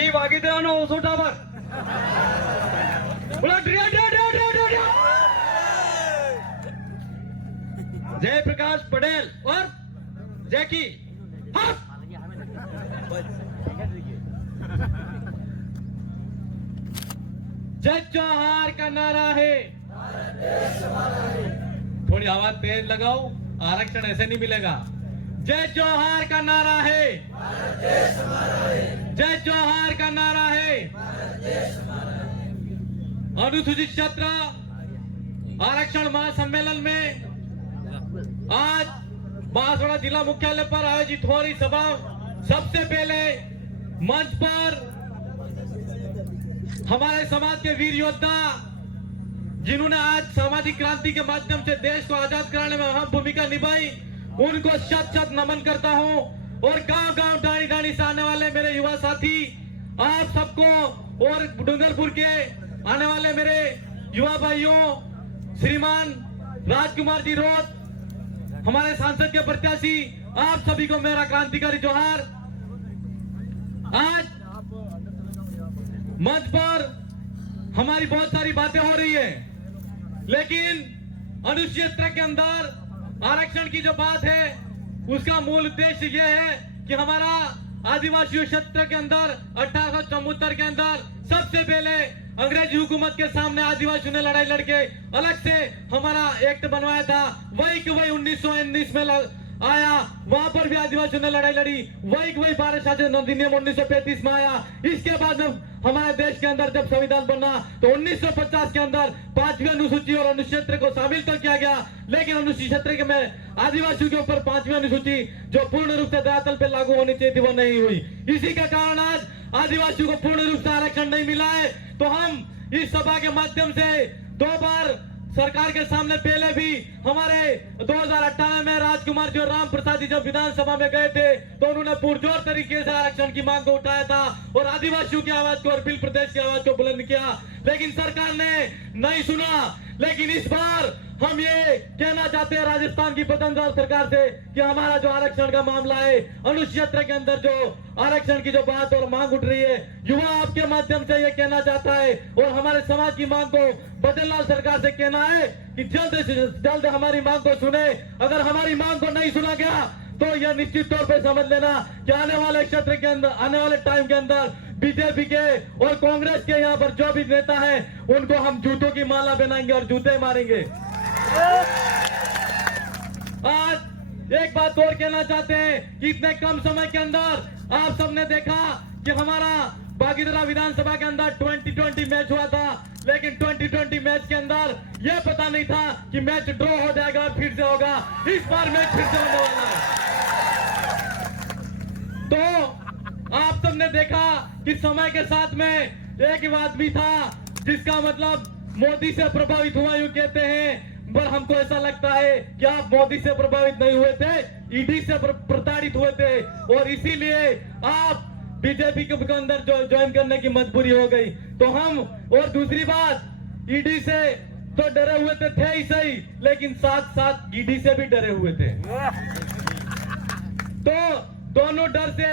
ಈವಾಗಿದ್ದೇನೋ ಸೂಟಾಬರ್ जयप्रकाश पटेल और जैकी जय जौहार का नारा है। थोड़ी आवाज तेज लगाओ, आरक्षण ऐसे नहीं मिलेगा। जय जौहार का नारा है, जय जौहार का नारा है। अनुसूचित क्षेत्र आरक्षण महासम्मेलन में आज बांसवाड़ा जिला मुख्यालय पर आयोजित हो रही सभा, सबसे पहले मंच पर हमारे समाज के वीर योद्धा जिन्होंने आज सामाजिक क्रांति के माध्यम से देश को आजाद कराने में अहम भूमिका निभाई, उनको शत शत नमन करता हूं। और गांव गांव डाणी डाणी से आने वाले मेरे युवा साथी, आप सबको, और डूंगरपुर के आने वाले मेरे युवा भाइयों, श्रीमान राजकुमार जी रोत, हमारे सांसद के प्रत्याशी, आप सभी को मेरा क्रांतिकारी जोहार। आज मंच पर हमारी बहुत सारी बातें हो रही है, लेकिन अनुसूचित क्षेत्र के अंदर आरक्षण की जो बात है उसका मूल उद्देश्य ये है कि हमारा आदिवासी क्षेत्र के अंदर 1874 के अंदर सबसे पहले अंग्रेजी हुकूमत के सामने आदिवासियों ने लड़ाई लड़के अलग से हमारा एक्ट बनवाया था। वही कि वही 1919 में आया, वहां पर भी आदिवासियों ने लड़ाई लड़ी। वही भारत शासन अधिनियम 1935 में आया। इसके बाद हमारे देश के अंदर जब संविधान बना तो 1950 के अंदर 5वीं अनुसूची और अनुसूचित क्षेत्र को शामिल तो किया गया, लेकिन अनुसूचित क्षेत्र के में आदिवासियों के ऊपर 5वीं अनुसूची जो पूर्ण रूप से धरातल पे लागू होनी चाहिए थी वो नहीं हुई। इसी के कारण आज आदिवासियों को पूर्ण रूप से आरक्षण नहीं मिला है। तो हम इस सभा के माध्यम से 2 बार सरकार के सामने पहले भी हमारे 2018 में राजकुमार जी और राम प्रसाद जी जब विधानसभा में गए थे तो उन्होंने पुरजोर तरीके से आरक्षण की मांग को उठाया था और आदिवासियों की आवाज को और बिल प्रदेश की आवाज को बुलंद किया, लेकिन सरकार ने नहीं सुना। लेकिन इस बार हम ये कहना चाहते हैं राजस्थान की स्वतंत्र सरकार से कि हमारा जो आरक्षण का मामला है, अनुसूचित क्षेत्र के अंदर जो आरक्षण की जो बात और मांग उठ रही है, युवा आपके माध्यम से ये कहना चाहता है और हमारे समाज की मांग को बदललाल सरकार से कहना है कि जल्द से जल्द हमारी मांग को सुने। अगर हमारी मांग को नहीं सुना गया तो यह निश्चित तौर पर समझ लेना कि आने वाले क्षेत्र के अंदर, आने वाले टाइम के अंदर बीजेपी के और कांग्रेस के यहाँ पर जो भी नेता है उनको हम जूतों की माला बनाएंगे और जूते मारेंगे। आज एक बात और कहना चाहते हैं कि इतने कम समय के अंदर आप सबने देखा कि हमारा बागीदरा विधानसभा के अंदर 2020 मैच हुआ था, लेकिन 2020 मैच के अंदर यह पता नहीं था कि मैच ड्रॉ हो जाएगा और फिर से होगा। इस बार मैच फिर से होने वाला है। तो आप सबने देखा कि समय के साथ में एक आदमी था जिसका मतलब मोदी से प्रभावित हुआ यूं कहते हैं, पर हमको ऐसा लगता है कि आप मोदी से प्रभावित नहीं हुए थे, ईडी से प्रताड़ित हुए थे और इसीलिए आप बीजेपी के अंदर ज्वाइन करने की मजबूरी हो गई। तो हम, और दूसरी बात, ईडी से तो डरे हुए थे ही सही, लेकिन साथ साथ ईडी से भी डरे हुए थे। तो दोनों डर से